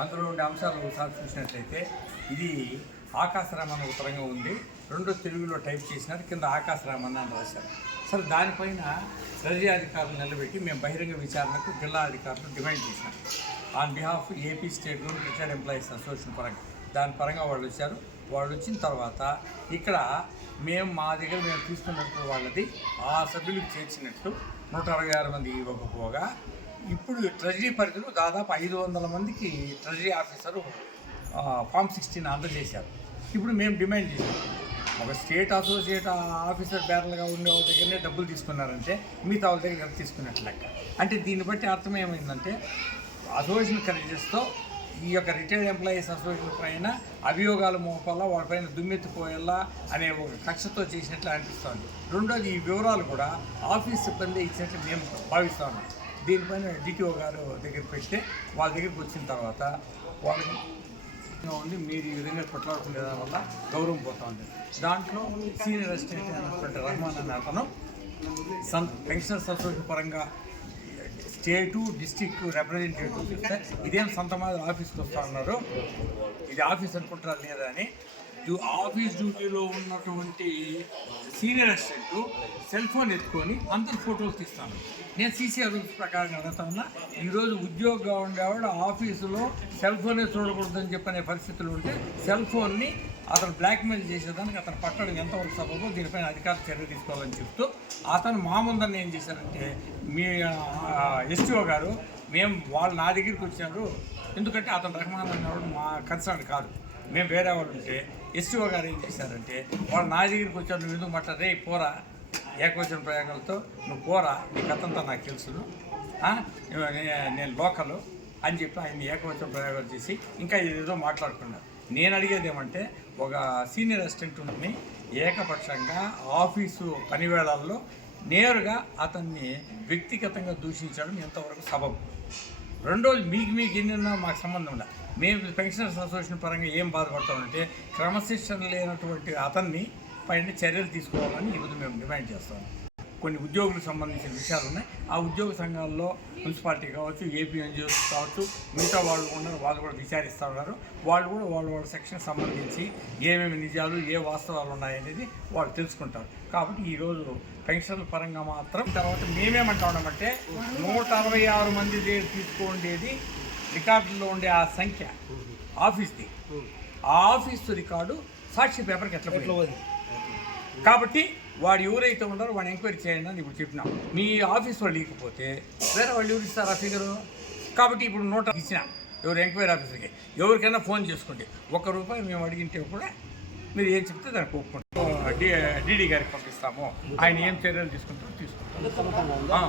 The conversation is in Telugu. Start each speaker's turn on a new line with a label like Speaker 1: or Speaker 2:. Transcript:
Speaker 1: అందులో ఉండే అంశాలు ఒకసారి చూసినట్లయితే ఇది ఆకాశరామన్న ఉత్తరంగా ఉంది. రెండో తెలుగులో టైప్ చేసినారు కింద ఆకాశరామన్న అని రాశారు. సరే దానిపైన ట్రెజరీ అధికారులు నిలబెట్టి మేము బహిరంగ విచారణకు జిల్లా అధికారులు డిమాండ్ చేసినాం on behalf AP state government retired employees association పరంగా. దాని పరంగా వాళ్ళు వచ్చారు. వాళ్ళు వచ్చిన తర్వాత ఇక్కడ మేము మా దగ్గర మేము తీసుకున్నట్టు వాళ్ళది ఆ సభ్యులకు చేర్చినట్టు నూట అరవై ఆరు మంది ఇవ్వకపోగా ఇప్పుడు ట్రెజరీ పరిధిలో దాదాపు ఐదు వందల మందికి ట్రెజరీ ఆఫీసరు ఫామ్ సిక్స్టీన్ అందజేశారు ఇప్పుడు మేము డిమాండ్ చేసాం ఒక స్టేట్ అసోసియేట్ ఆఫీసర్ బ్యారల్గా ఉండే వాళ్ళ దగ్గరనే డబ్బులు తీసుకున్నారంటే మిగతా వాళ్ళ దగ్గర తీసుకున్నట్టు లెక్క. అంటే దీన్ని బట్టి అర్థం ఏమైందంటే అసోసియేషన్ కరెక్టెస్తో ఈ యొక్క రిటైర్డ్ ఎంప్లాయీస్ అసోసియేషన్ పైన అభియోగాలు మోపాలా వాళ్ళపైన దుమ్మెత్తిపోయేలా అనే ఒక కక్షతో చేసినట్లు అనిపిస్తోంది. రెండోది ఈ వివరాలు కూడా ఆఫీస్ సిబ్బంది ఇచ్చినట్లు మేము భావిస్తాము దీనిపైన డిటిఓ గారు దగ్గర పెడితే వాళ్ళ దగ్గరికి వచ్చిన తర్వాత వాళ్ళకి ఉంది మీరు ఈ విధంగా కొట్లాడుకునే దాని వల్ల గౌరవం పోతా ఉంది దాంట్లో సీనియర్ అసిస్టెంట్ అయినటువంటి రహమాన్ అనే అతను సన్ పెన్షనర్ అసోసియేషన్ పరంగా స్టేటు డిస్టిక్ రిప్రజెంటేటివ్ చెప్తే ఇదేం సొంత మాదిరి ఆఫీస్కి వస్తా ఉన్నారు ఇది ఆఫీస్ అనుకుంటారా లేదా అని ఆఫీస్ డ్యూటీలో ఉన్నటువంటి సీనియర్ అసిస్టెంట్ సెల్ ఫోన్ ఎత్తుకొని అందరు ఫోటోలు తీస్తాను. నేను సీసీఆర్ రూల్స్ ప్రకారం అడుగుతా ఉన్నా ఈరోజు ఉద్యోగంగా ఉండేవాడు ఆఫీసులో సెల్ ఫోనే చూడకూడదని చెప్పనే పరిస్థితులు ఉంటే సెల్ ఫోన్ని అతను బ్లాక్మెయిల్ చేసేదానికి అతను పట్టడం ఎంతవరకు సబబో దీనిపైన అధికార చర్య తీసుకోవాలని చెప్తూ అతను మా ముందన్న ఏం చేశారంటే మీ ఎస్టీఓ గారు మేము వాళ్ళు నా దగ్గరికి వచ్చారు ఎందుకంటే అతను రహమాన్ అన్నవాడు మా కన్సర్న్ కాదు. మేము వేరే వాళ్ళు ఉంటే ఎస్టీఓ గారు ఏం చేశారంటే వాళ్ళు నా దగ్గరికి వచ్చారు నువ్వు ఎందుకు మాట్లాడు రే పోరా. ఏకవచన ప్రయోగాలతో నువ్వు పోరా. నీ కథంతా నాకు తెలుసును నేను లోకలు అని చెప్పి ఆయన ఏకవచన ప్రయోగాలు చేసి ఇంకా ఏదేదో మాట్లాడుకున్నారు. నేను అడిగేది ఏమంటే ఒక సీనియర్ అసిస్టెంట్ ఉండి ఏకపక్షంగా ఆఫీసు పనివేళల్లో నేరుగా అతన్ని వ్యక్తిగతంగా దూషించడం ఎంతవరకు సబబు? రెండోది మీకు మీకు ఎన్ని మాకు సంబంధం ఉండ మేము పెన్షనర్స్ అసోసియేషన్ పరంగా ఏం బాధపడతామంటే క్రమశిక్షణ లేనటువంటి అతన్ని పైన చర్యలు తీసుకోవాలని ఈరోజు మేము డిమాండ్ చేస్తాం. కొన్ని ఉద్యోగులకు సంబంధించిన విషయాలు ఉన్నాయి. ఆ ఉద్యోగ సంఘాల్లో మున్సిపాలిటీ కావచ్చు ఏపీ ఎన్జిఓస్ కావచ్చు మిగతా వాళ్ళు ఉన్నారు వాళ్ళు కూడా విచారిస్తూ ఉన్నారు. వాళ్ళు కూడా వాళ్ళ వాళ్ళ సెక్షన్ సంబంధించి ఏమేమి నిజాలు ఏ వాస్తవాలు ఉన్నాయనేది వాళ్ళు తెలుసుకుంటారు. కాబట్టి ఈరోజు పెన్షన్ల పరంగా మాత్రం తర్వాత మేమేమంటా ఉన్నామంటే నూట అరవై ఆరు మంది తీసుకోండేది రికార్డులో ఉండే ఆ సంఖ్య ఆఫీస్ది. ఆ ఆఫీస్ రికార్డు సాక్షి పేపర్కి ఎట్లా పోయింది? కాబట్టి వాడు ఎవరైతే ఉన్నారో వాడిని ఎంక్వైరీ చేయండి అని ఇప్పుడు చెప్పినాం. మీ ఆఫీస్ వాళ్ళు ఇకపోతే వేరే వాళ్ళు ఎవరు ఇస్తారు ఆ ఫిగరు కాబట్టి ఇప్పుడు నోట్ ఇచ్చిన ఎవరు ఎంక్వైరీ ఆఫీసర్కి ఎవరికైనా ఫోన్ చేసుకోండి. ఒక్క రూపాయి మేము అడిగింటే కూడా మీరు ఏం చెప్తే దానికి ఒప్పుకుంటాం. డీడీ గారికి పంపిస్తాము. ఆయన ఏం చర్యలు తీసుకుంటారో తీసుకుంటాం.